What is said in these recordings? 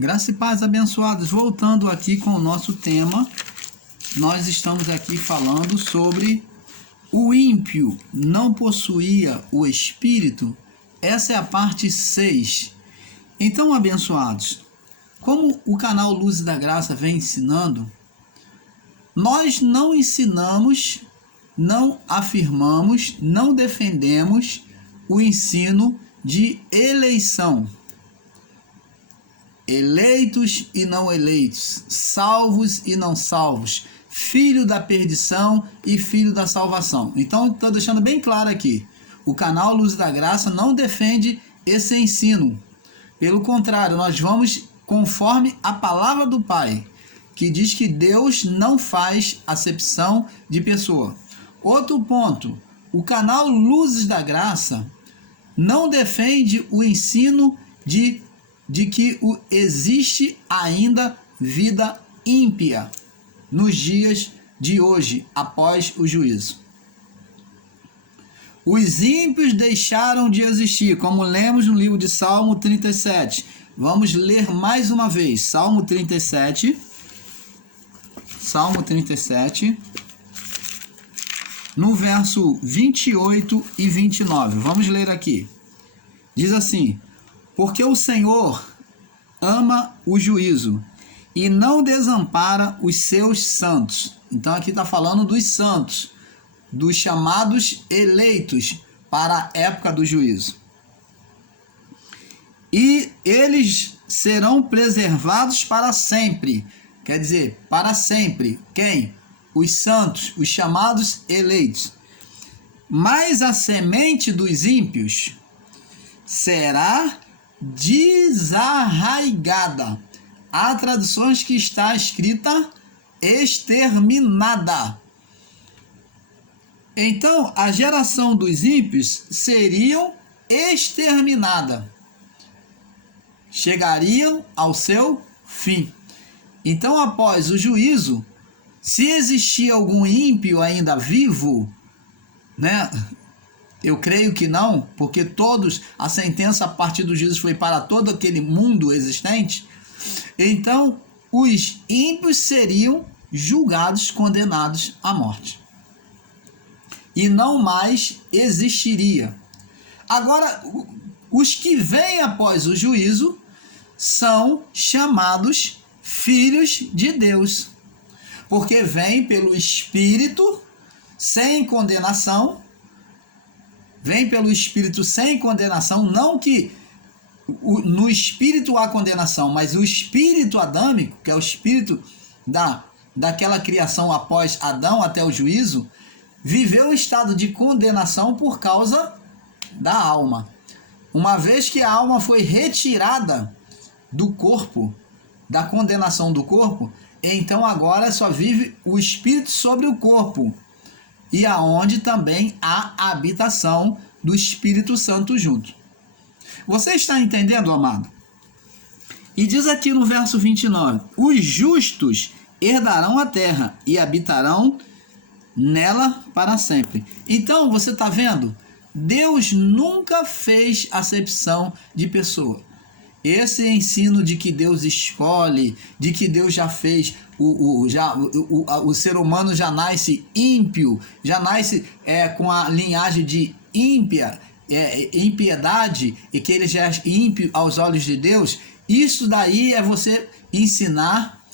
Graça e paz, abençoados. Voltando aqui com o nosso tema, nós estamos aqui falando sobre o ímpio não possuía o Espírito. Essa é a parte 6. Então, abençoados, como o canal Luzes da Graça vem ensinando, nós não ensinamos, não afirmamos, não defendemos o ensino de eleição. Eleitos e não eleitos, salvos e não salvos, filho da perdição e filho da salvação. Então, estou deixando bem claro aqui, o canal Luz da Graça não defende esse ensino. Pelo contrário, nós vamos conforme a palavra do Pai, que diz que Deus não faz acepção de pessoa. Outro ponto, o canal Luzes da Graça não defende o ensino de que existe ainda vida ímpia nos dias de hoje, após o juízo. Os ímpios deixaram de existir, como lemos no livro de Salmo 37. Vamos ler mais uma vez, Salmo 37, no verso 28 e 29. Vamos ler aqui. Diz assim: porque o Senhor ama o juízo e não desampara os seus santos. Então aqui está falando dos santos, dos chamados eleitos para a época do juízo. E eles serão preservados para sempre. Quer dizer, para sempre. Quem? Os santos, os chamados eleitos. Mas a semente dos ímpios será desarraigada. Há traduções que está escrita exterminada. Então, a geração dos ímpios seriam exterminada. Chegariam ao seu fim. Então, após o juízo, se existir algum ímpio ainda vivo, né? Eu creio que não, porque a sentença a partir do juízo foi para todo aquele mundo existente. Então, os ímpios seriam julgados, condenados à morte. E não mais existiria. Agora, os que vêm após o juízo são chamados filhos de Deus, porque vêm pelo Espírito sem condenação. Vem pelo Espírito sem condenação, não que no Espírito há condenação, mas o Espírito adâmico, que é o Espírito daquela criação após Adão até o juízo, viveu um estado de condenação por causa da alma. Uma vez que a alma foi retirada do corpo, da condenação do corpo, então agora só vive o Espírito sobre o corpo, e aonde também há a habitação do Espírito Santo junto. Você está entendendo, amado? E diz aqui no verso 29, os justos herdarão a terra e habitarão nela para sempre. Então, você está vendo? Deus nunca fez acepção de pessoa. Esse ensino de que Deus escolhe, de que Deus já fez, o ser humano já nasce ímpio, já nasce com a linhagem de impiedade, e que ele já é ímpio aos olhos de Deus, isso daí é você ensinar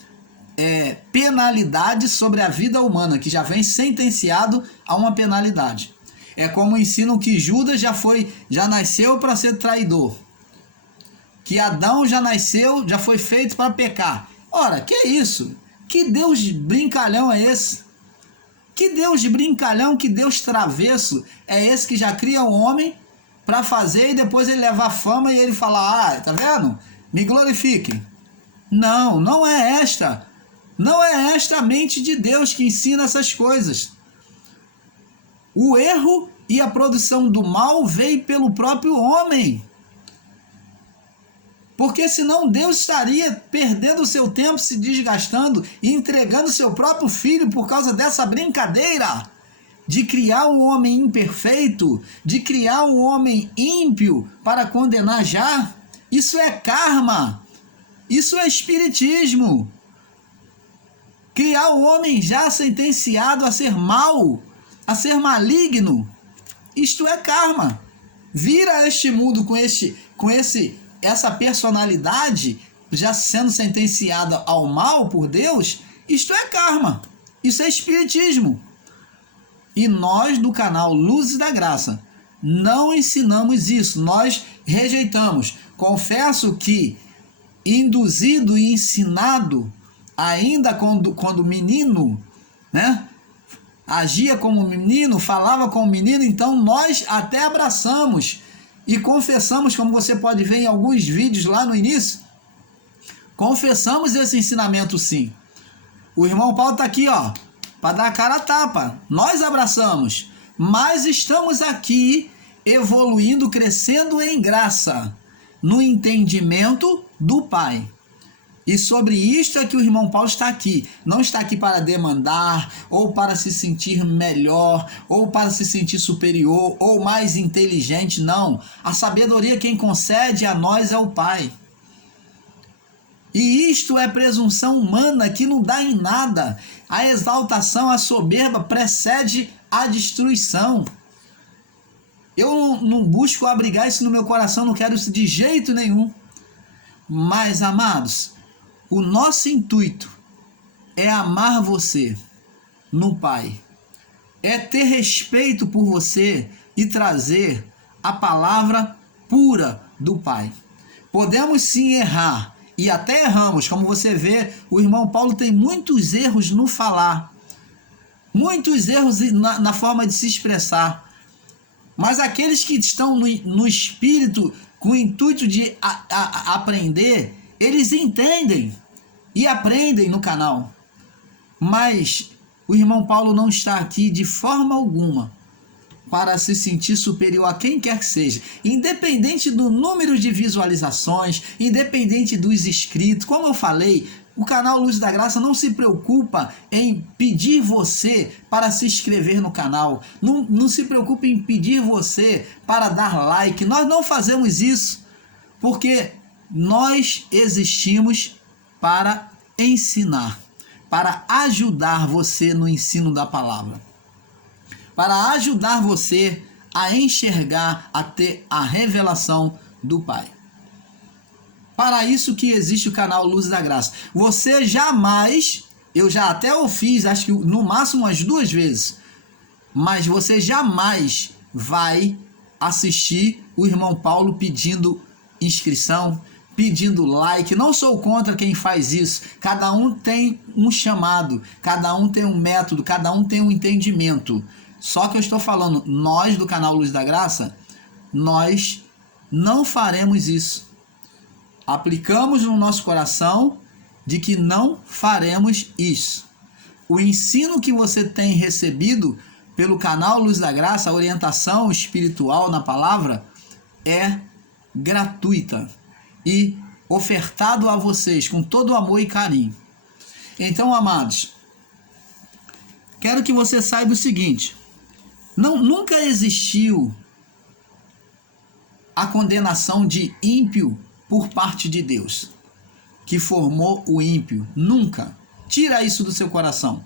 penalidade sobre a vida humana, que já vem sentenciado a uma penalidade. É como ensinam que Judas já nasceu para ser traidor, que Adão já nasceu, já foi feito para pecar. Ora, que é isso? Que Deus brincalhão é esse? Que Deus brincalhão, que Deus travesso é esse que já cria um homem para fazer e depois ele levar fama e ele falar, tá vendo? Me glorifique. Não, não é esta. Não é esta a mente de Deus que ensina essas coisas. O erro e a produção do mal veio pelo próprio homem. Porque senão Deus estaria perdendo o seu tempo, se desgastando e entregando seu próprio filho por causa dessa brincadeira de criar um homem imperfeito, de criar um homem ímpio para condenar já. Isso é karma. Isso é espiritismo. Criar o homem já sentenciado a ser mau, a ser maligno. Isto é karma. Vir a este mundo com essa personalidade já sendo sentenciada ao mal por Deus, isto é karma. Isso é espiritismo. E nós do canal Luzes da Graça não ensinamos isso, nós rejeitamos. Confesso que induzido e ensinado ainda quando menino, né? Agia como menino, falava como menino, então nós até abraçamos e confessamos, como você pode ver em alguns vídeos lá no início, confessamos esse ensinamento sim. O irmão Paulo está aqui, ó, para dar a cara a tapa. Nós abraçamos, mas estamos aqui evoluindo, crescendo em graça, no entendimento do Pai. E sobre isto é que o irmão Paulo está aqui. Não está aqui para demandar, ou para se sentir melhor, ou para se sentir superior, ou mais inteligente. Não. A sabedoria quem concede a nós é o Pai. E isto é presunção humana que não dá em nada. A exaltação, a soberba precede a destruição. Eu não busco abrigar isso no meu coração, não quero isso de jeito nenhum. Mas, amados, o nosso intuito é amar você no Pai. É ter respeito por você e trazer a palavra pura do Pai. Podemos sim errar, e até erramos, como você vê, o irmão Paulo tem muitos erros no falar, muitos erros na forma de se expressar. Mas aqueles que estão no espírito com o intuito de aprender, eles entendem e aprendem no canal. Mas o irmão Paulo não está aqui de forma alguma para se sentir superior a quem quer que seja, independente do número de visualizações, independente dos inscritos. Como eu falei, o canal Luz da Graça não se preocupa em pedir você para se inscrever no canal, não se preocupa em pedir você para dar like. Nós não fazemos isso, porque nós existimos para ensinar, para ajudar você no ensino da palavra, para ajudar você a enxergar, a ter a revelação do Pai. Para isso que existe o canal Luz da Graça. Você jamais, eu já até o fiz, acho que no máximo umas 2 vezes, mas você jamais vai assistir o irmão Paulo pedindo inscrição, pedindo like. Não sou contra quem faz isso. Cada um tem um chamado, cada um tem um método, cada um tem um entendimento. Só que eu estou falando, nós do canal Luz da Graça, nós não faremos isso. Aplicamos no nosso coração de que não faremos isso. O ensino que você tem recebido pelo canal Luz da Graça, a orientação espiritual na palavra, é gratuita e ofertado a vocês com todo amor e carinho. Então, amados, quero que você saiba o seguinte: nunca existiu a condenação de ímpio por parte de Deus, que formou o ímpio. Nunca. Tira isso do seu coração.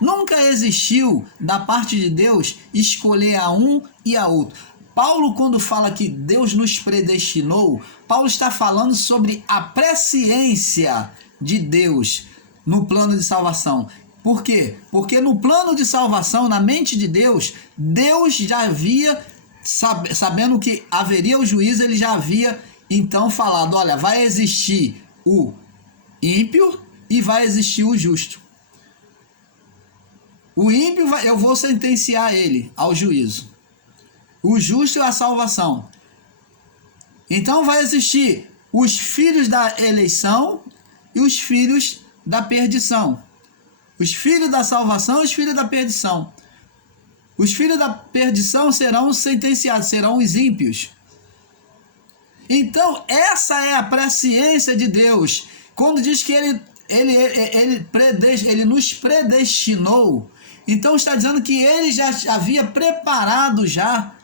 Nunca existiu da parte de Deus escolher a um e a outro. Paulo, quando fala que Deus nos predestinou, Paulo está falando sobre a presciência de Deus no plano de salvação. Por quê? Porque no plano de salvação, na mente de Deus, Deus já havia, sabendo que haveria o juízo, ele já havia então falado: olha, vai existir o ímpio e vai existir o justo. O ímpio, eu vou sentenciar ele ao juízo. O justo é a salvação. Então vai existir os filhos da eleição e os filhos da perdição. Os filhos da salvação e os filhos da perdição. Os filhos da perdição serão sentenciados, serão os ímpios. Então, essa é a presciência de Deus. Quando diz que ele nos predestinou, então está dizendo que ele já havia preparado já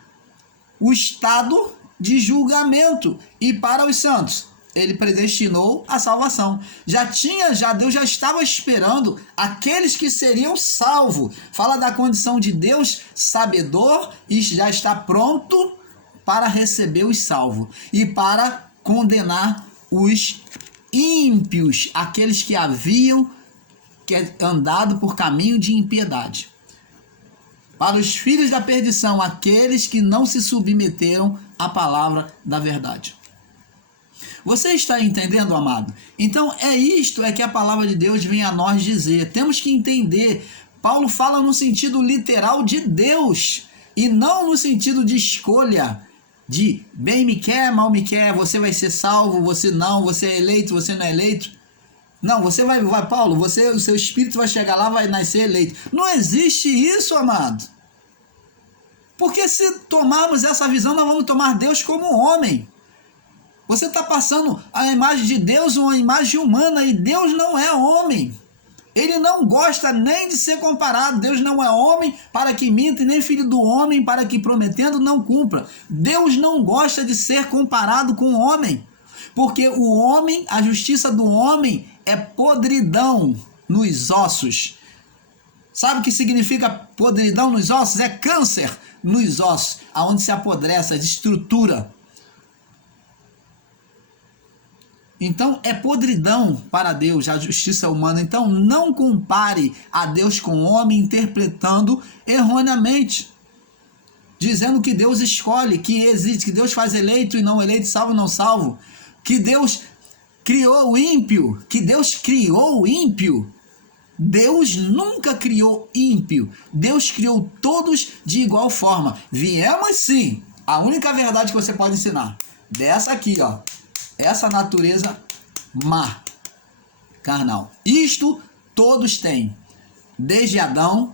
o estado de julgamento e para os santos. ele predestinou a salvação. Deus já estava esperando aqueles que seriam salvos. Fala da condição de Deus sabedor e já está pronto para receber os salvos e para condenar os ímpios, aqueles que haviam andado por caminho de impiedade. Para os filhos da perdição, aqueles que não se submeteram à palavra da verdade. Você está entendendo, amado? Então é que a palavra de Deus vem a nós dizer. Temos que entender. Paulo fala no sentido literal de Deus e não no sentido de escolha, de bem me quer, mal me quer, você vai ser salvo, você não, você é eleito, você não é eleito. Não, você vai Paulo, o seu espírito vai chegar lá, vai nascer eleito. Não existe isso, amado. Porque se tomarmos essa visão, nós vamos tomar Deus como homem. Você está passando a imagem de Deus, uma imagem humana, e Deus não é homem. Ele não gosta nem de ser comparado. Deus não é homem para que minta, e nem filho do homem para que prometendo não cumpra. Deus não gosta de ser comparado com o homem. Porque o homem, a justiça do homem é podridão nos ossos. Sabe o que significa podridão nos ossos? É câncer nos ossos, aonde se apodrece, a estrutura. Então é podridão para Deus, a justiça humana. Então não compare a Deus com o homem, interpretando erroneamente, dizendo que Deus escolhe, que existe, que Deus faz eleito e não eleito, salvo e não salvo, que Deus criou o ímpio, que Deus criou o ímpio. Deus nunca criou ímpio. Deus criou todos de igual forma. Viemos sim, a única verdade que você pode ensinar, dessa aqui, ó, essa natureza má, carnal. Isto todos têm, desde Adão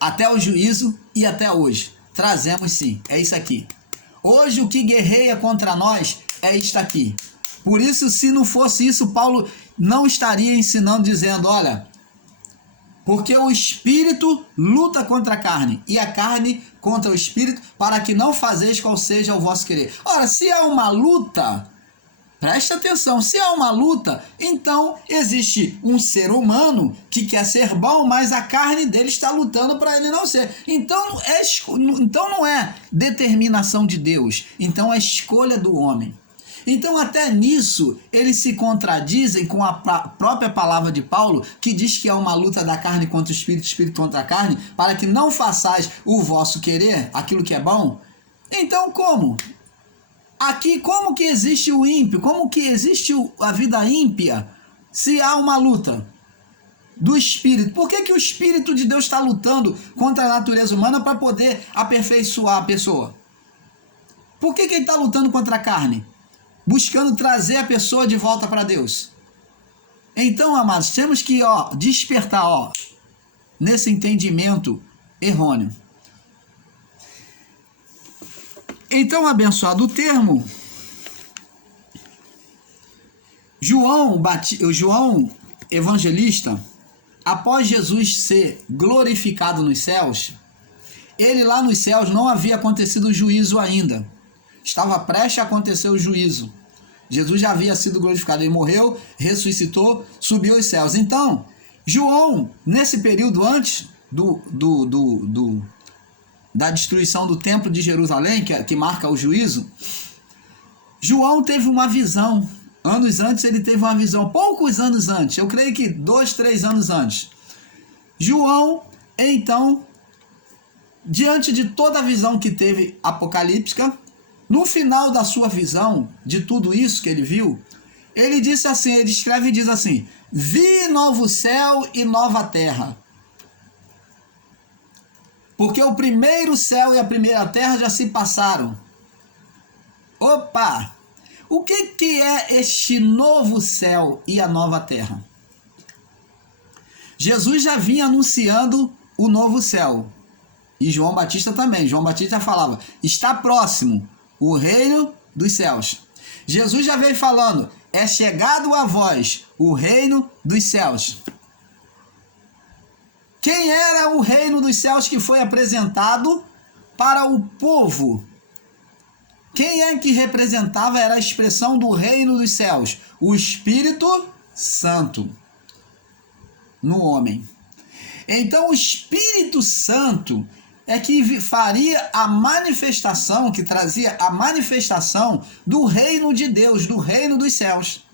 até o juízo e até hoje. Trazemos sim, é isso aqui. Hoje o que guerreia contra nós é isto aqui. Por isso, se não fosse isso, Paulo não estaria ensinando, dizendo, olha, porque o espírito luta contra a carne, e a carne contra o espírito, para que não fazeis qual seja o vosso querer. Ora, se há uma luta, preste atenção, se há uma luta, então existe um ser humano que quer ser bom, mas a carne dele está lutando para ele não ser. Então não é determinação de Deus, então é escolha do homem. Então até nisso eles se contradizem com a própria palavra de Paulo, que diz que é uma luta da carne contra o espírito, espírito contra a carne, para que não façais o vosso querer, aquilo que é bom. Então como? Aqui como que existe o ímpio? Como que existe a vida ímpia se há uma luta do espírito? Por que o espírito de Deus está lutando contra a natureza humana para poder aperfeiçoar a pessoa? Por que ele está lutando contra a carne? Buscando trazer a pessoa de volta para Deus. Então, amados, temos que despertar nesse entendimento errôneo. Então, abençoado, o termo João Evangelista, após Jesus ser glorificado nos céus, ele lá nos céus não havia acontecido o juízo ainda. Estava prestes a acontecer o juízo. Jesus já havia sido glorificado. Ele morreu, ressuscitou, subiu aos céus. Então, João, nesse período antes da destruição do templo de Jerusalém, que marca o juízo, João teve uma visão. Anos antes ele teve uma visão, poucos anos antes, eu creio que 2, 3 anos antes. João, então, diante de toda a visão que teve apocalíptica, no final da sua visão, de tudo isso que ele viu, ele disse assim, ele escreve e diz assim: vi novo céu e nova terra. Porque o primeiro céu e a primeira terra já se passaram. Opa! O que é este novo céu e a nova terra? Jesus já vinha anunciando o novo céu. E João Batista também. João Batista falava, está próximo o reino dos céus. Jesus já veio falando, é chegado a vós o reino dos céus. Quem era o reino dos céus que foi apresentado para o povo Quem é que representava, era a expressão do reino dos céus? O Espírito Santo no homem. Então o Espírito Santo é que faria a manifestação, que trazia a manifestação do reino de Deus, do reino dos céus.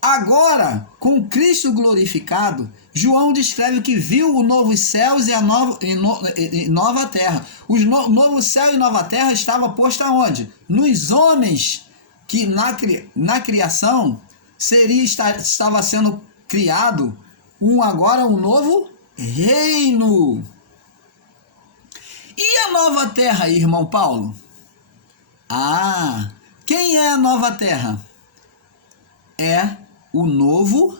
Agora, com Cristo glorificado, João descreve que viu o novo céus e a nova terra. O novo céu e nova terra estava posto aonde? Nos homens, que na criação estava sendo criado agora um novo reino. E a nova terra, irmão Paulo? Quem é a nova terra? É o novo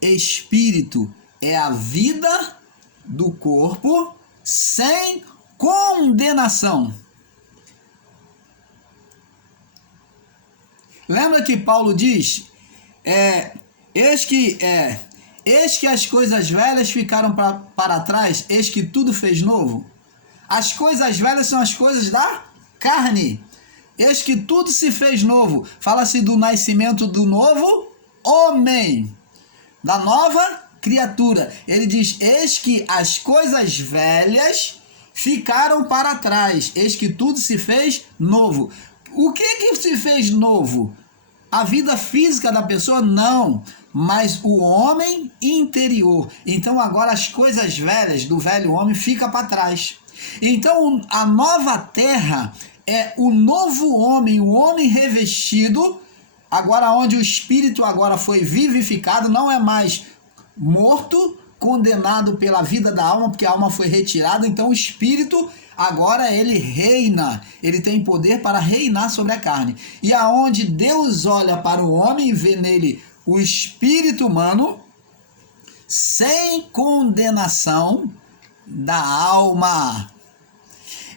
espírito, é a vida do corpo sem condenação. Lembra que Paulo diz, eis que as coisas velhas ficaram para trás, eis que tudo fez novo. As coisas velhas são as coisas da carne. Eis que tudo se fez novo. Fala-se do nascimento do novo homem, da nova criatura. Ele diz, eis que as coisas velhas ficaram para trás. Eis que tudo se fez novo. O que se fez novo? A vida física da pessoa? Não, mas o homem interior. Então agora as coisas velhas do velho homem ficam para trás. Então a nova terra é o novo homem, o homem revestido, agora onde o espírito agora foi vivificado, não é mais morto, condenado pela vida da alma, porque a alma foi retirada. Então o espírito agora ele reina, ele tem poder para reinar sobre a carne. E aonde Deus olha para o homem e vê nele o espírito humano, sem condenação da alma.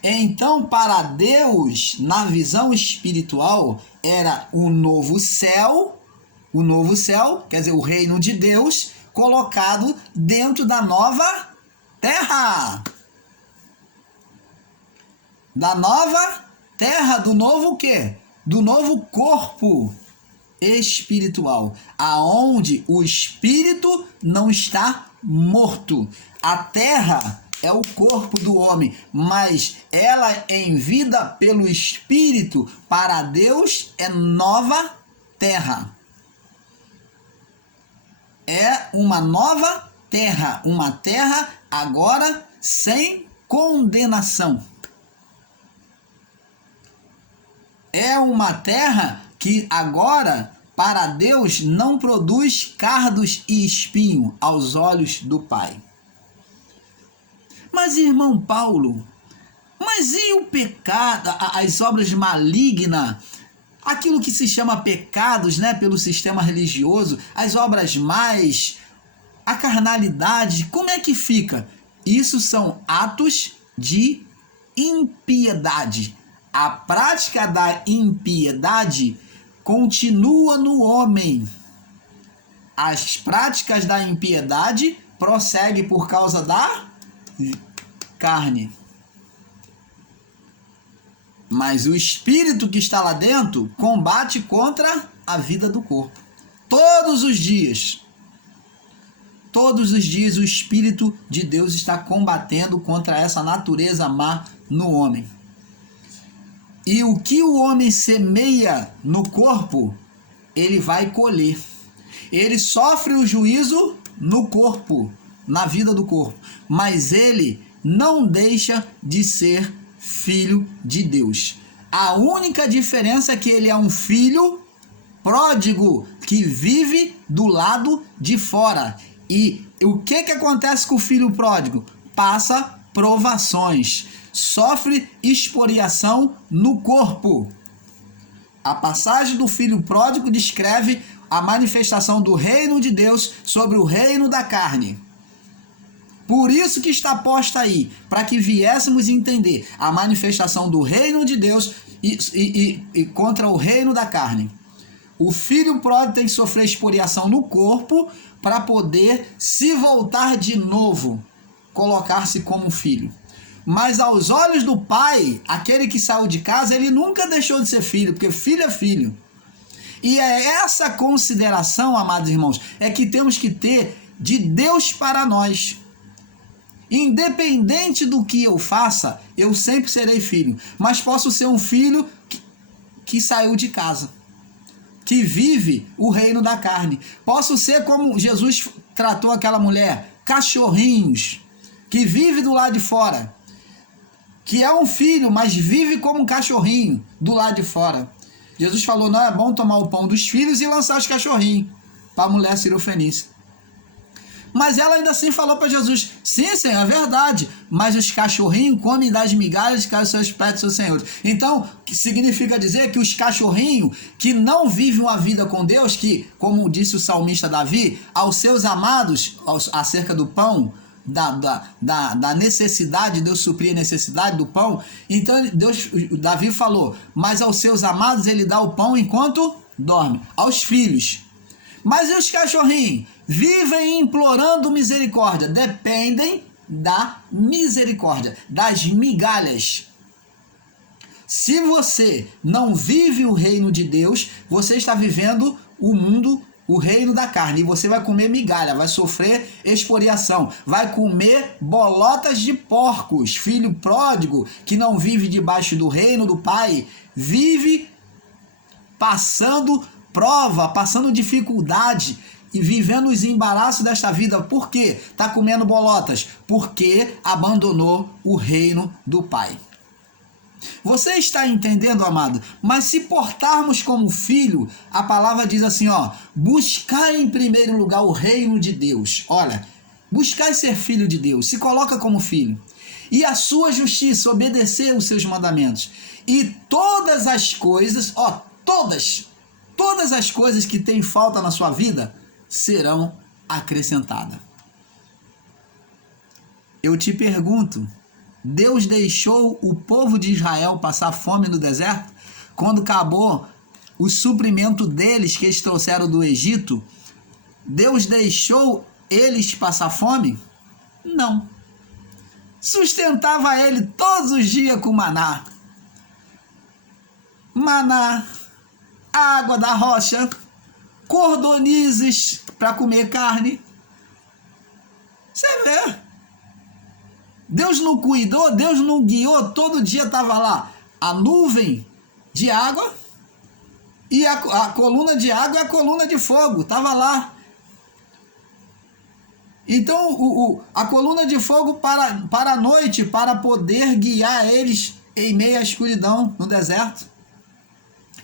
Então, para Deus, na visão espiritual, era o novo céu, quer dizer, o reino de Deus, colocado dentro da nova terra. Da nova terra, do novo quê? Do novo corpo espiritual, aonde o espírito não está morto. A terra é o corpo do homem, mas ela em vida pelo espírito, para Deus é nova terra. É uma nova terra, uma terra agora sem condenação. É uma terra que agora, para Deus, não produz cardos e espinho aos olhos do Pai. Mas, irmão Paulo, mas e o pecado, as obras malignas, aquilo que se chama pecados, né, pelo sistema religioso, as obras mais, a carnalidade, como é que fica? Isso são atos de impiedade. A prática da impiedade continua no homem. As práticas da impiedade prosseguem por causa da carne. Mas o espírito que está lá dentro combate contra a vida do corpo. Todos os dias o Espírito de Deus está combatendo contra essa natureza má no homem. E o que o homem semeia no corpo, ele vai colher. Ele sofre o juízo no corpo, na vida do corpo, mas ele não deixa de ser filho de Deus. A única diferença é que ele é um filho pródigo que vive do lado de fora. E o que acontece com o filho pródigo? Passa provações, sofre expoliação no corpo. A passagem do filho pródigo descreve a manifestação do reino de Deus sobre o reino da carne. Por isso que está posta aí, para que viéssemos entender a manifestação do reino de Deus e contra o reino da carne. O filho pródigo tem que sofrer expoliação no corpo para poder se voltar de novo, colocar-se como filho. Mas aos olhos do pai, aquele que saiu de casa, ele nunca deixou de ser filho, porque filho é filho. E é essa consideração, amados irmãos, é que temos que ter de Deus para nós. Independente do que eu faça, eu sempre serei filho. Mas posso ser um filho que saiu de casa, que vive o reino da carne. Posso ser como Jesus tratou aquela mulher, cachorrinhos, que vive do lado de fora, que é um filho, mas vive como um cachorrinho do lado de fora. Jesus falou, não é bom tomar o pão dos filhos e lançar os cachorrinhos para a mulher sirofenícia. Mas ela ainda assim falou para Jesus, sim, Senhor, é verdade, mas os cachorrinhos comem das migalhas que caem aos seus pés, seus senhores. Então, que significa dizer que os cachorrinhos que não vivem uma vida com Deus, que, como disse o salmista Davi, aos seus amados, acerca do pão, da necessidade, Deus suprir a necessidade do pão, então Davi falou, mas aos seus amados ele dá o pão enquanto dorme, aos filhos. Mas e os cachorrinhos? Vivem implorando misericórdia, dependem da misericórdia, das migalhas. Se você não vive o reino de Deus, você está vivendo o mundo, o reino da carne, e você vai comer migalha, vai sofrer expoliação, vai comer bolotas de porcos. Filho pródigo que não vive debaixo do reino do Pai, vive passando prova, passando dificuldade e vivendo os embaraços desta vida. Por quê? Está comendo bolotas? Porque abandonou o reino do Pai. Você está entendendo, amado? Mas se portarmos como filho, a palavra diz assim, ó, buscar em primeiro lugar o reino de Deus. Olha, buscar ser filho de Deus, se coloca como filho. E a sua justiça, obedecer os seus mandamentos. E todas as coisas, ó, todas as coisas que tem falta na sua vida serão acrescentadas. Eu te pergunto, Deus deixou o povo de Israel passar fome no deserto? Quando acabou o suprimento deles que eles trouxeram do Egito, Deus deixou eles passar fome? Não. Sustentava ele todos os dias com maná. Maná, água da rocha, cordonizes para comer carne. Você vê? Deus não cuidou, Deus não guiou, todo dia estava lá a nuvem de água e a coluna de água e a coluna de fogo, estava lá. Então a coluna de fogo para a noite, para poder guiar eles em meio à escuridão no deserto.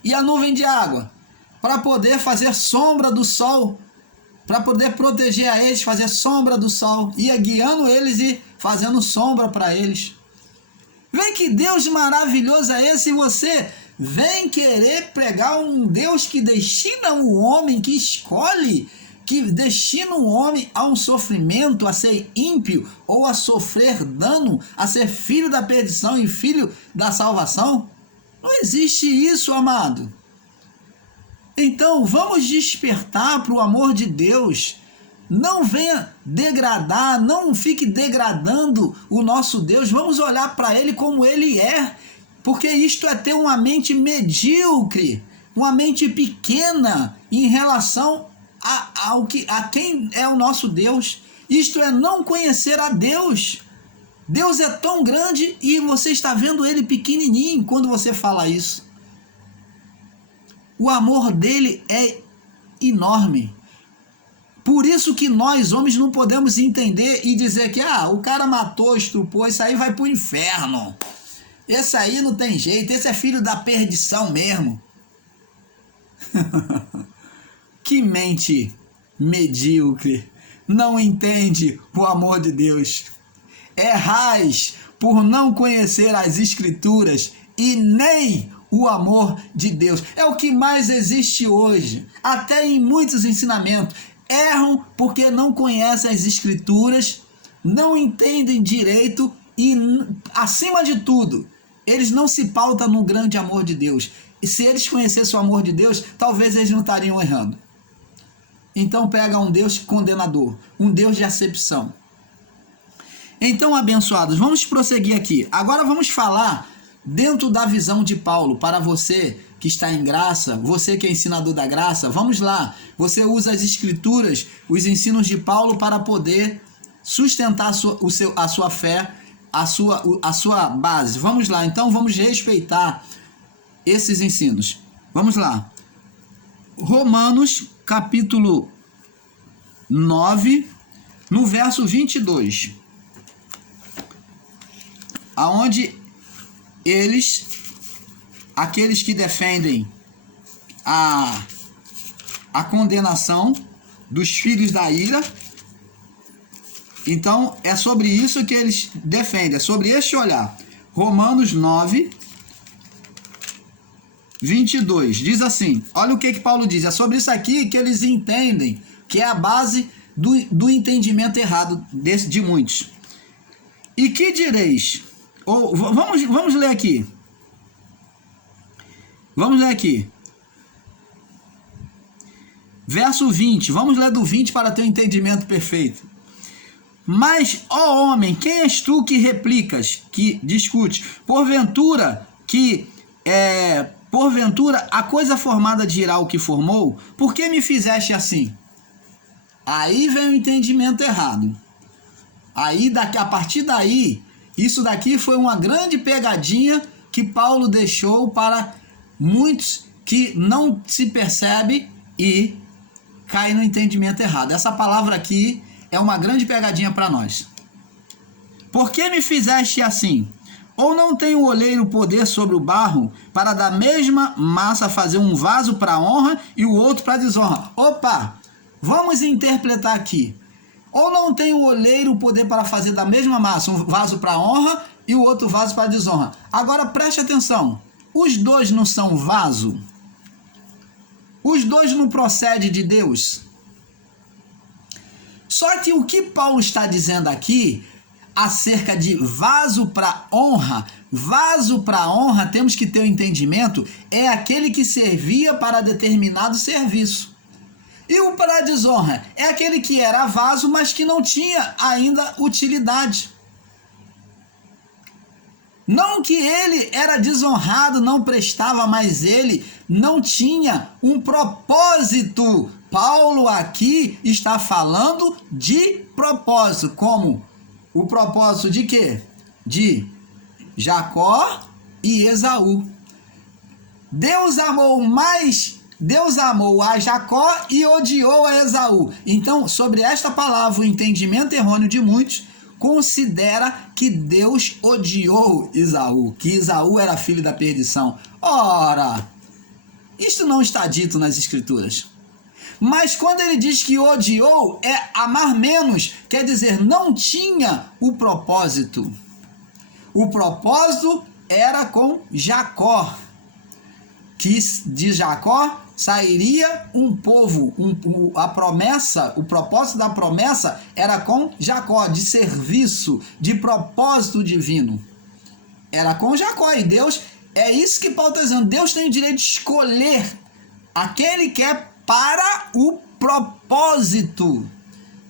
E a nuvem de água, para poder fazer sombra do sol, para poder proteger a eles, fazer sombra do sol, ia guiando eles e fazendo sombra para eles. Vem que Deus maravilhoso é esse, e você vem querer pregar um Deus que destina o homem, que escolhe, que destina o homem a um sofrimento, a ser ímpio, ou a sofrer dano, a ser filho da perdição e filho da salvação? Não existe isso, amado. Então, vamos despertar para o amor de Deus. Não venha degradar, não fique degradando o nosso Deus. Vamos olhar para Ele como Ele é. Porque isto é ter uma mente medíocre, uma mente pequena em relação a quem é o nosso Deus. Isto é não conhecer a Deus. Deus é tão grande e você está vendo Ele pequenininho quando você fala isso. O amor dele é enorme. Por isso que nós, homens, não podemos entender e dizer que o cara matou, estrupou, isso aí vai para o inferno. Esse aí não tem jeito, esse é filho da perdição mesmo. Que mente medíocre. Não entende o amor de Deus. Errais por não conhecer as Escrituras e nem o amor de Deus. É o que mais existe hoje, até em muitos ensinamentos. Erram porque não conhecem as Escrituras, não entendem direito e, acima de tudo, eles não se pautam no grande amor de Deus. E se eles conhecessem o amor de Deus, talvez eles não estariam errando. Então pega um Deus condenador, um Deus de acepção. Então, abençoados, vamos prosseguir aqui. Agora vamos falar dentro da visão de Paulo, para você que está em graça, você que é ensinador da graça, vamos lá. Você usa as escrituras, os ensinos de Paulo para poder sustentar a sua fé, a sua base. Vamos lá, então vamos respeitar esses ensinos. Vamos lá. Romanos, capítulo 9, no verso 22. Aonde aqueles que defendem a condenação dos filhos da ira, então é sobre isso que eles defendem, é sobre este olhar. Romanos 9, 22, diz assim, olha o que Paulo diz, é sobre isso aqui que eles entendem, que é a base do entendimento errado de muitos. E que direis? Vamos ler aqui. Vamos ler aqui. Verso 20. Vamos ler do 20 para ter um entendimento perfeito. Mas, ó homem, quem és tu que replicas, que discute? Porventura a coisa formada dirá o que formou? Por que me fizeste assim? Aí vem o entendimento errado. Aí, a partir daí, isso daqui foi uma grande pegadinha que Paulo deixou para muitos que não se percebem e caem no entendimento errado. Essa palavra aqui é uma grande pegadinha para nós. Por que me fizeste assim? Ou não tem o oleiro poder sobre o barro para da mesma massa fazer um vaso para honra e o outro para desonra? Opa! Vamos interpretar aqui. Ou não tem o oleiro o poder para fazer da mesma massa um vaso para honra e o outro vaso para desonra. Agora preste atenção. Os dois não são vaso? Os dois não procedem de Deus? Só que o que Paulo está dizendo aqui acerca de vaso para honra, temos que ter o entendimento, é aquele que servia para determinado serviço. E o para desonra é aquele que era vaso, mas que não tinha ainda utilidade. Não que ele era desonrado, não prestava, mas ele não tinha um propósito. Paulo aqui está falando de propósito, como o propósito de quê? De Jacó e Esaú. Deus amou a Jacó e odiou a Esaú. Então, sobre esta palavra, o entendimento errôneo de muitos considera que Deus odiou Esaú, que Esaú era filho da perdição. Ora, isto não está dito nas Escrituras. Mas quando ele diz que odiou, é amar menos, quer dizer, não tinha o propósito. O propósito era com Jacó, que de Jacó sairia um povo, a promessa, o propósito da promessa era com Jacó, de serviço, de propósito divino. Era com Jacó, e Deus, é isso que Paulo está dizendo, Deus tem o direito de escolher aquele que é para o propósito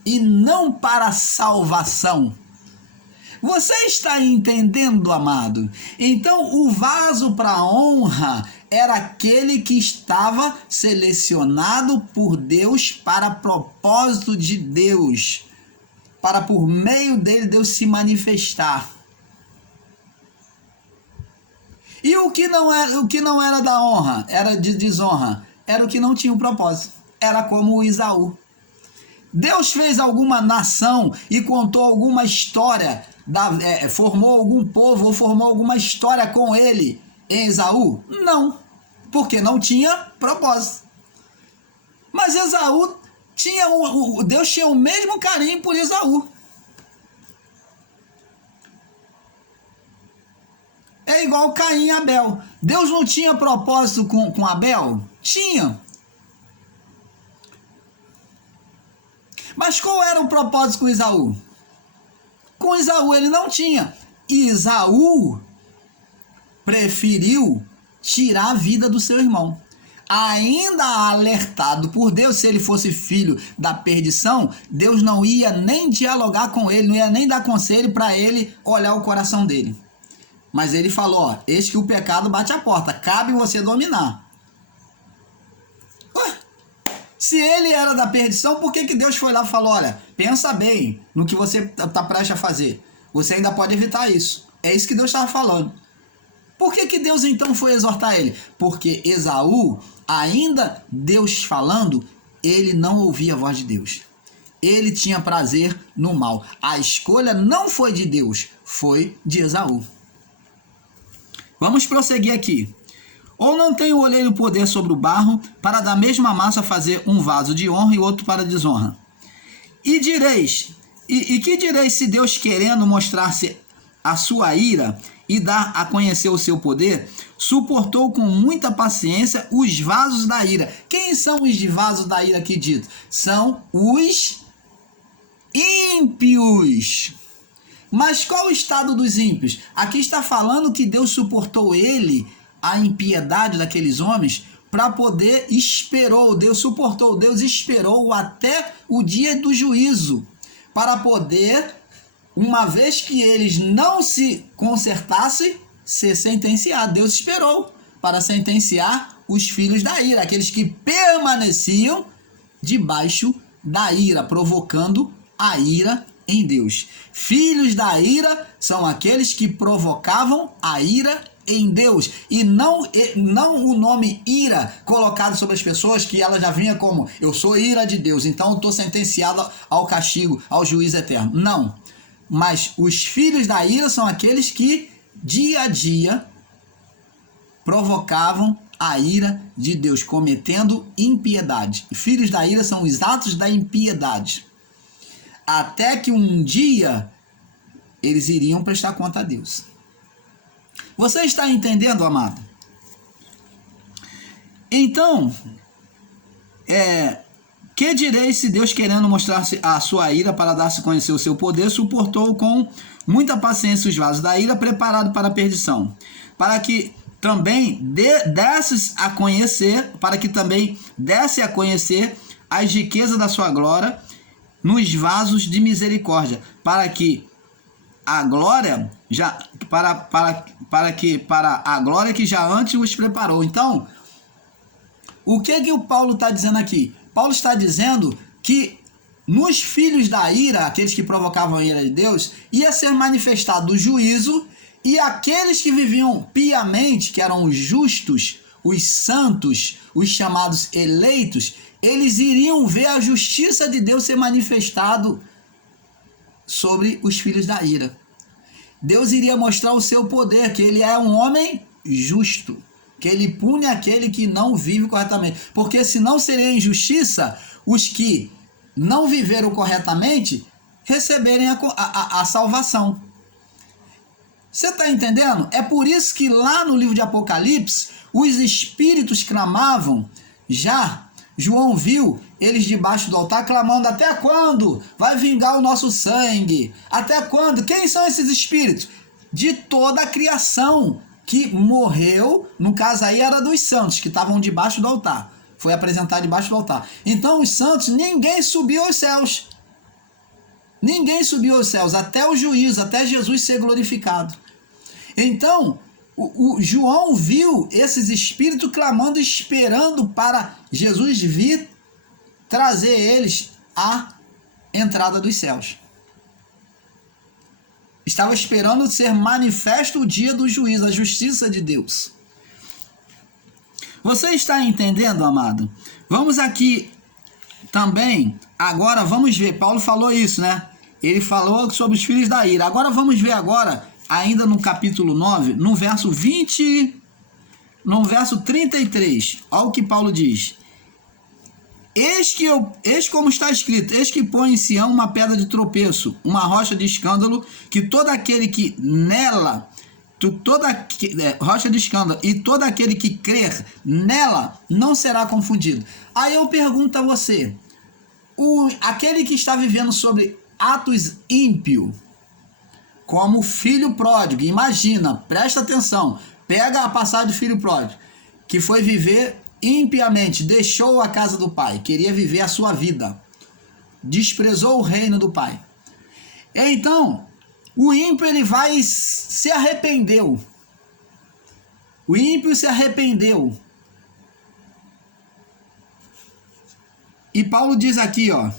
e não para a salvação. Você está entendendo, amado? Então, o vaso para honra era aquele que estava selecionado por Deus para propósito de Deus, para por meio dele Deus se manifestar. E o que não era da honra, era de desonra, era o que não tinha um propósito, era como o Esaú. Deus fez alguma nação e contou alguma história, formou algum povo ou formou alguma história com ele em Esaú? Não, porque não tinha propósito. Mas Esaú Deus tinha o mesmo carinho por Esaú. É igual Caim e Abel. Deus não tinha propósito com Abel? Tinha. Mas qual era o propósito com Esaú? Com Esaú ele não tinha. Esaú preferiu tirar a vida do seu irmão. ainda alertado por Deus, se ele fosse filho da perdição, Deus não ia nem dialogar com ele, não ia nem dar conselho para ele olhar o coração dele. Mas ele falou, ó, eis que o pecado bate à porta, cabe você dominar. Ué, se ele era da perdição, por que Deus foi lá e falou, olha, pensa bem no que você está prestes a fazer. Você ainda pode evitar isso. É isso que Deus estava falando. Por que Deus então foi exortar ele? Porque Esaú, ainda Deus falando, ele não ouvia a voz de Deus. Ele tinha prazer no mal. A escolha não foi de Deus, foi de Esaú. Vamos prosseguir aqui. Ou não tem o olheiro poder sobre o barro, para da mesma massa fazer um vaso de honra e outro para desonra? E direis, e que direis se Deus, querendo mostrar-se a sua ira e dar a conhecer o seu poder, suportou com muita paciência os vasos da ira? Quem são os vasos da ira aqui dito? São os ímpios. Mas qual o estado dos ímpios? Aqui está falando que Deus suportou a impiedade daqueles homens, para poder, Deus suportou, Deus esperou até o dia do juízo, para poder, uma vez que eles não se consertassem, ser sentenciado. Deus esperou para sentenciar os filhos da ira, aqueles que permaneciam debaixo da ira, provocando a ira em Deus. Filhos da ira são aqueles que provocavam a ira em Deus, e não o nome ira colocado sobre as pessoas, que ela já vinha como, eu sou ira de Deus, então eu estou sentenciado ao castigo, ao juízo eterno. Não, mas os filhos da ira são aqueles que dia a dia provocavam a ira de Deus, cometendo impiedade. Filhos da ira são os atos da impiedade, até que um dia eles iriam prestar conta a Deus. Você está entendendo, amado? Então, que direi se Deus, querendo mostrar-se a sua ira para dar-se a conhecer o seu poder, suportou com muita paciência os vasos da ira preparados para a perdição, para que também desse a conhecer as riquezas da sua glória nos vasos de misericórdia, para que a glória para a glória que já antes os preparou. Então, o que o Paulo está dizendo aqui? Paulo está dizendo que nos filhos da ira, aqueles que provocavam a ira de Deus, ia ser manifestado o juízo, e aqueles que viviam piamente, que eram os justos, os santos, os chamados eleitos, eles iriam ver a justiça de Deus ser manifestado sobre os filhos da ira. Deus iria mostrar o seu poder, que ele é um homem justo, que ele pune aquele que não vive corretamente, porque senão seria injustiça os que não viveram corretamente receberem a salvação. Você está entendendo? É por isso que lá no livro de Apocalipse, os espíritos clamavam, João viu eles debaixo do altar clamando, até quando vai vingar o nosso sangue? Até quando? Quem são esses espíritos? De toda a criação que morreu, no caso aí era dos santos, que estavam debaixo do altar. Foi apresentado debaixo do altar. Então os santos, ninguém subiu aos céus. Ninguém subiu aos céus, até o juízo, até Jesus ser glorificado. Então, o João viu esses espíritos clamando, esperando para Jesus vir trazer eles à entrada dos céus. Estava esperando ser manifesto o dia do juízo, a justiça de Deus. Você está entendendo, amado? Vamos aqui também, agora vamos ver, Paulo falou isso, né? Ele falou sobre os filhos da ira. Agora vamos ver ainda no capítulo 9, no verso 33, olha o que Paulo diz. Eis como está escrito, eis que põe em Sião uma pedra de tropeço, uma rocha de escândalo, que todo aquele que nela, rocha de escândalo, e todo aquele que crer nela não será confundido. Aí eu pergunto a você, aquele que está vivendo sobre atos ímpios, como filho pródigo, imagina, presta atenção, pega a passagem do filho pródigo, que foi viver impiamente deixou a casa do pai, queria viver a sua vida, desprezou o reino do pai. Então, o ímpio se arrependeu. O ímpio se arrependeu. E Paulo diz aqui, ó,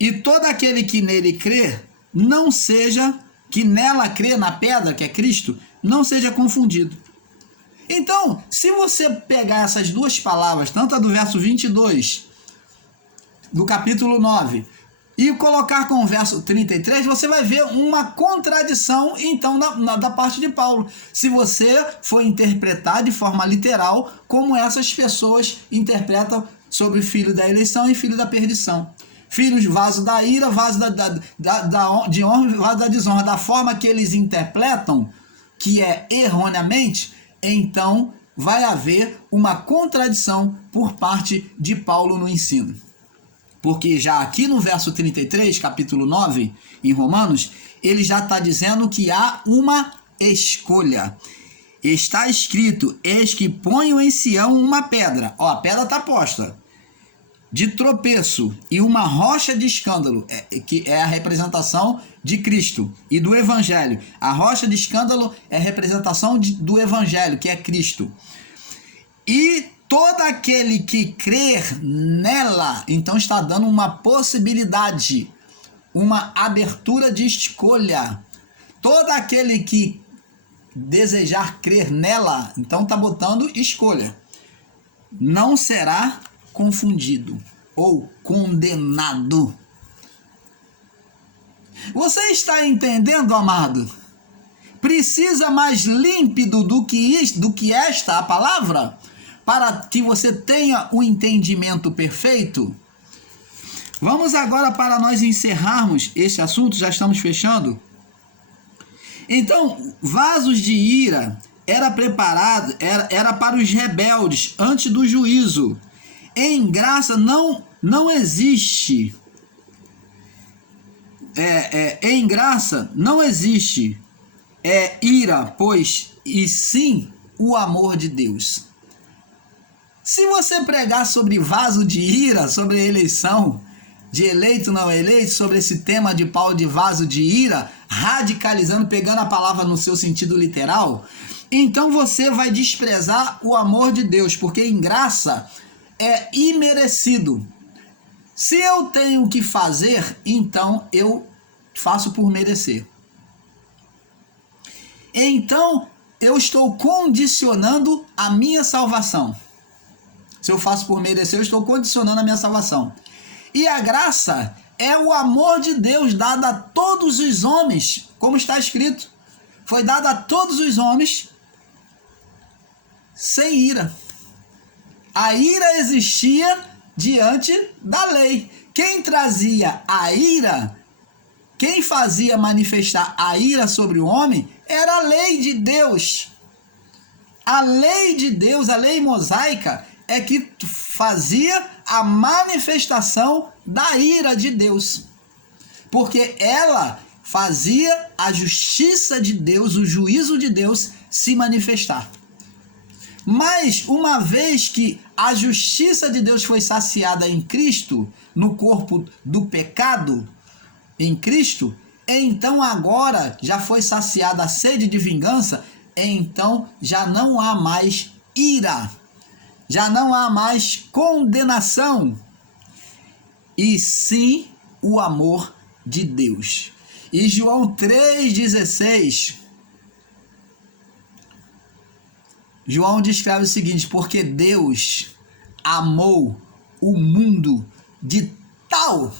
e todo aquele que nele crê, não seja, que nela crê, na pedra, que é Cristo, não seja confundido. Então, se você pegar essas duas palavras, tanto a do verso 22, do capítulo 9, e colocar com o verso 33, você vai ver uma contradição, então, da parte de Paulo. Se você for interpretar de forma literal, como essas pessoas interpretam sobre filho da eleição e filho da perdição. Filhos, vaso da ira, vaso de honra e vaso da desonra. Da forma que eles interpretam, que é erroneamente, então vai haver uma contradição por parte de Paulo no ensino. Porque já aqui no verso 33, capítulo 9, em Romanos, ele já está dizendo que há uma escolha. Está escrito, eis que ponho em Sião uma pedra. Ó, a pedra está posta. De tropeço e uma rocha de escândalo, que é a representação de Cristo e do Evangelho. A rocha de escândalo é a representação do Evangelho, que é Cristo. E todo aquele que crer nela, então está dando uma possibilidade, uma abertura de escolha. Todo aquele que desejar crer nela, então está botando escolha. Não será confundido ou condenado. Você está entendendo, amado? Precisa mais límpido do que esta, a palavra, para que você tenha o entendimento perfeito? Vamos agora, para nós encerrarmos esse assunto, já estamos fechando. Então, vasos de ira era preparado, era para os rebeldes antes do juízo. Em graça não existe. Em graça não existe ira, pois, e sim o amor de Deus. Se você pregar sobre vaso de ira, sobre eleição, de eleito não eleito, sobre esse tema de Paulo de vaso de ira, radicalizando, pegando a palavra no seu sentido literal, então você vai desprezar o amor de Deus, porque em graça é imerecido. Se eu tenho que fazer, então eu faço por merecer. Então eu estou condicionando a minha salvação. Se eu faço por merecer, eu estou condicionando a minha salvação. E a graça é o amor de Deus dado a todos os homens, como está escrito. Foi dado a todos os homens sem ira. A ira existia diante da lei. Quem trazia a ira, quem fazia manifestar a ira sobre o homem, era a lei de Deus. A lei de Deus, a lei mosaica, é que fazia a manifestação da ira de Deus. Porque ela fazia a justiça de Deus, o juízo de Deus se manifestar. Mas uma vez que a justiça de Deus foi saciada em Cristo, no corpo do pecado, em Cristo, então agora já foi saciada a sede de vingança, então já não há mais ira, já não há mais condenação, e sim o amor de Deus. E João 3,16, João descreve o seguinte: porque Deus amou o mundo de tal.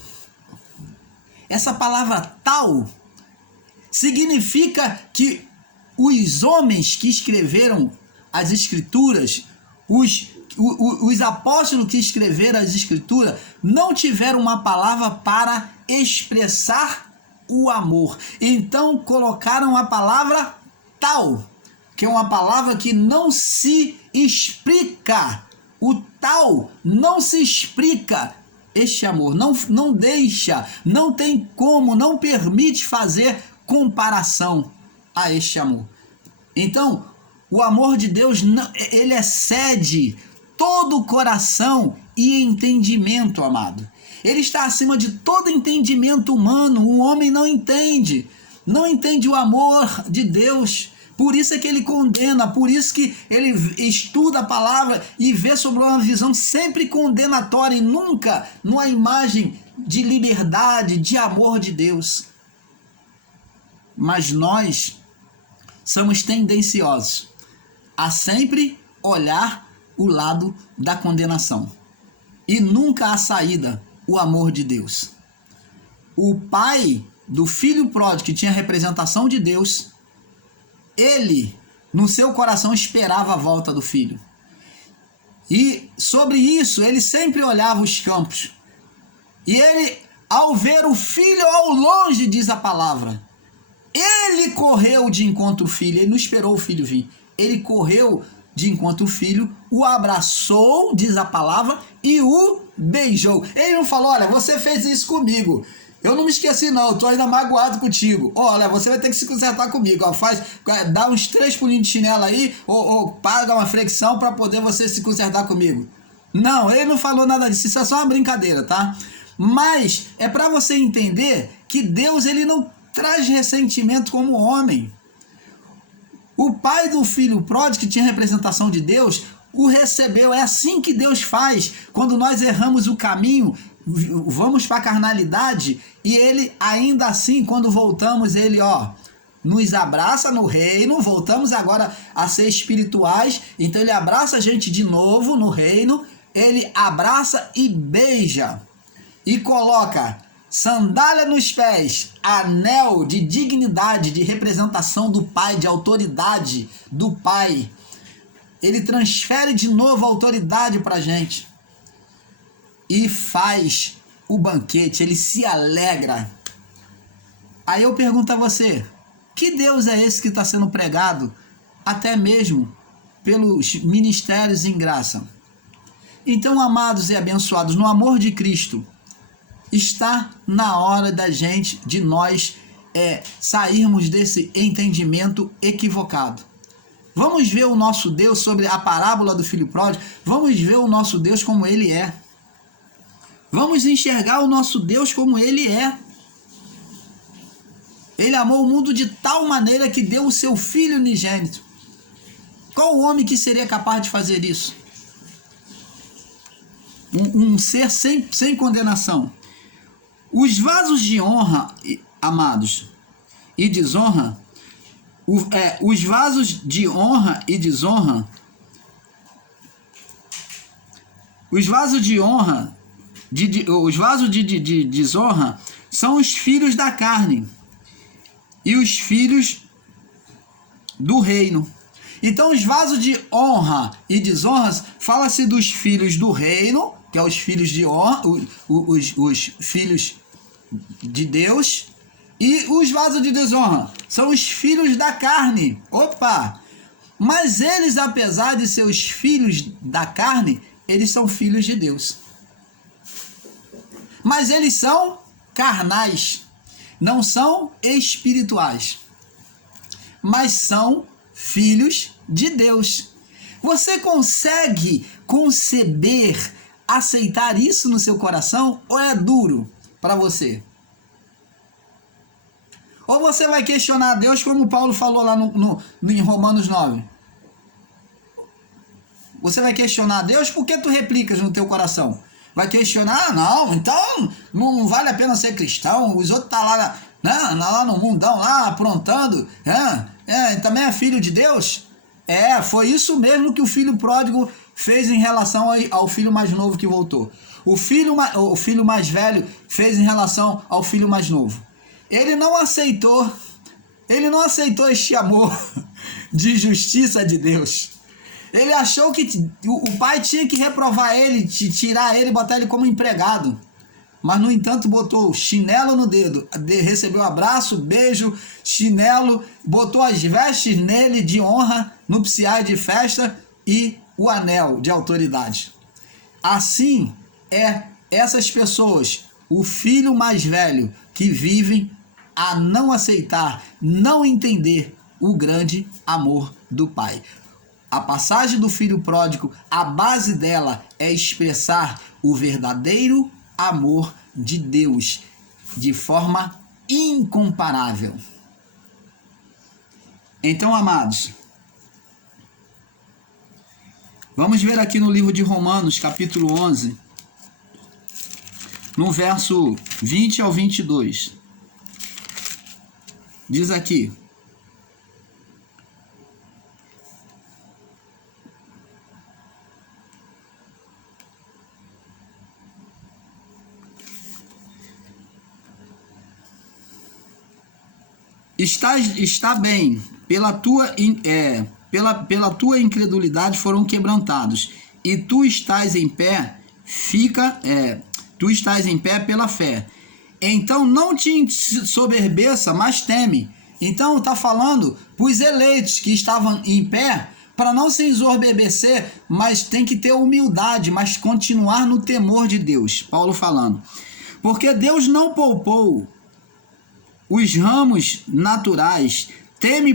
Essa palavra tal significa que os homens que escreveram as escrituras, os apóstolos que escreveram as escrituras, não tiveram uma palavra para expressar o amor. Então colocaram a palavra tal, que é uma palavra que não se explica. O tal não se explica. Este amor não deixa, não tem como, não permite fazer comparação a este amor. Então, o amor de Deus, ele excede todo coração e entendimento, amado. Ele está acima de todo entendimento humano. O homem não entende o amor de Deus. Por isso é que ele condena, por isso que ele estuda a palavra e vê sobre uma visão sempre condenatória e nunca numa imagem de liberdade, de amor de Deus. Mas nós somos tendenciosos a sempre olhar o lado da condenação e nunca a saída, o amor de Deus. O pai do filho pródigo, que tinha a representação de Deus, ele, no seu coração, esperava a volta do filho. E sobre isso, ele sempre olhava os campos. E ele, ao ver o filho ao longe, diz a palavra, ele correu de encontro ao filho, ele não esperou o filho vir. Ele correu de encontro ao filho, o abraçou, diz a palavra, e o beijou. Ele não falou, olha, você fez isso comigo. Eu não me esqueci não, eu tô ainda magoado contigo. Olha, você vai ter que se consertar comigo. Ó, dá uns 3 pulinhos de chinelo aí, ou paga uma flexão para poder você se consertar comigo. Não, ele não falou nada disso, isso é só uma brincadeira, tá? Mas é para você entender que Deus, ele não traz ressentimento como homem. O pai do filho pródigo, que tinha representação de Deus, o recebeu. É assim que Deus faz. Quando nós erramos o caminho, vamos para a carnalidade, e ele ainda assim, quando voltamos, ele nos abraça no reino. Voltamos agora a ser espirituais, então ele abraça a gente de novo no reino, ele abraça e beija, e coloca sandália nos pés, anel de dignidade, de representação do pai, de autoridade do pai. Ele transfere de novo a autoridade para a gente. E faz o banquete, ele se alegra. Aí eu pergunto a você, que Deus é esse que está sendo pregado, até mesmo pelos ministérios em graça? Então, amados e abençoados, no amor de Cristo, está na hora de nós sairmos desse entendimento equivocado. Vamos ver o nosso Deus sobre a parábola do filho pródigo, vamos ver o nosso Deus como ele é. Vamos enxergar o nosso Deus como ele é. Ele amou o mundo de tal maneira que deu o seu filho unigênito. Qual homem que seria capaz de fazer isso? Um ser sem condenação. Os vasos de honra, amados, e desonra, os vasos de honra e desonra, os vasos de honra, os vasos de desonra são os filhos da carne e os filhos do reino. Então, os vasos de honra e desonra, fala-se dos filhos do reino, que é os filhos de honra, os filhos de Deus, e os vasos de desonra são os filhos da carne. Opa! Mas eles, apesar de ser os filhos da carne, eles são filhos de Deus. Mas eles são carnais, não são espirituais, mas são filhos de Deus. Você consegue conceber, aceitar isso no seu coração, ou é duro para você? Ou você vai questionar Deus, como Paulo falou lá em Romanos 9? Você vai questionar Deus, por que tu replicas no teu coração? Vai questionar, não, então não vale a pena ser cristão, os outros estão lá no mundão, lá aprontando, também é filho de Deus? Foi isso mesmo que o filho pródigo fez em relação ao filho mais novo que voltou. O filho mais velho fez em relação ao filho mais novo. Ele não aceitou este amor de justiça de Deus. Ele achou que o pai tinha que reprovar ele, tirar ele, botar ele como empregado. Mas, no entanto, botou chinelo no dedo, recebeu abraço, beijo, chinelo, botou as vestes nele de honra, nupciais de festa e o anel de autoridade. Assim essas pessoas, o filho mais velho, que vivem a não aceitar, não entender o grande amor do pai. A passagem do filho pródigo, a base dela é expressar o verdadeiro amor de Deus de forma incomparável. Então, amados, vamos ver aqui no livro de Romanos, capítulo 11, no verso 20 ao 22. Diz aqui: Está bem, pela tua incredulidade foram quebrantados, e tu estás em pé, tu estás em pé pela fé. Então não te soberbeça, mas teme. Então está falando para os eleitos que estavam em pé, para não se ensoberbecer, mas tem que ter humildade, mas continuar no temor de Deus. Paulo falando. Porque Deus não poupou os ramos naturais, teme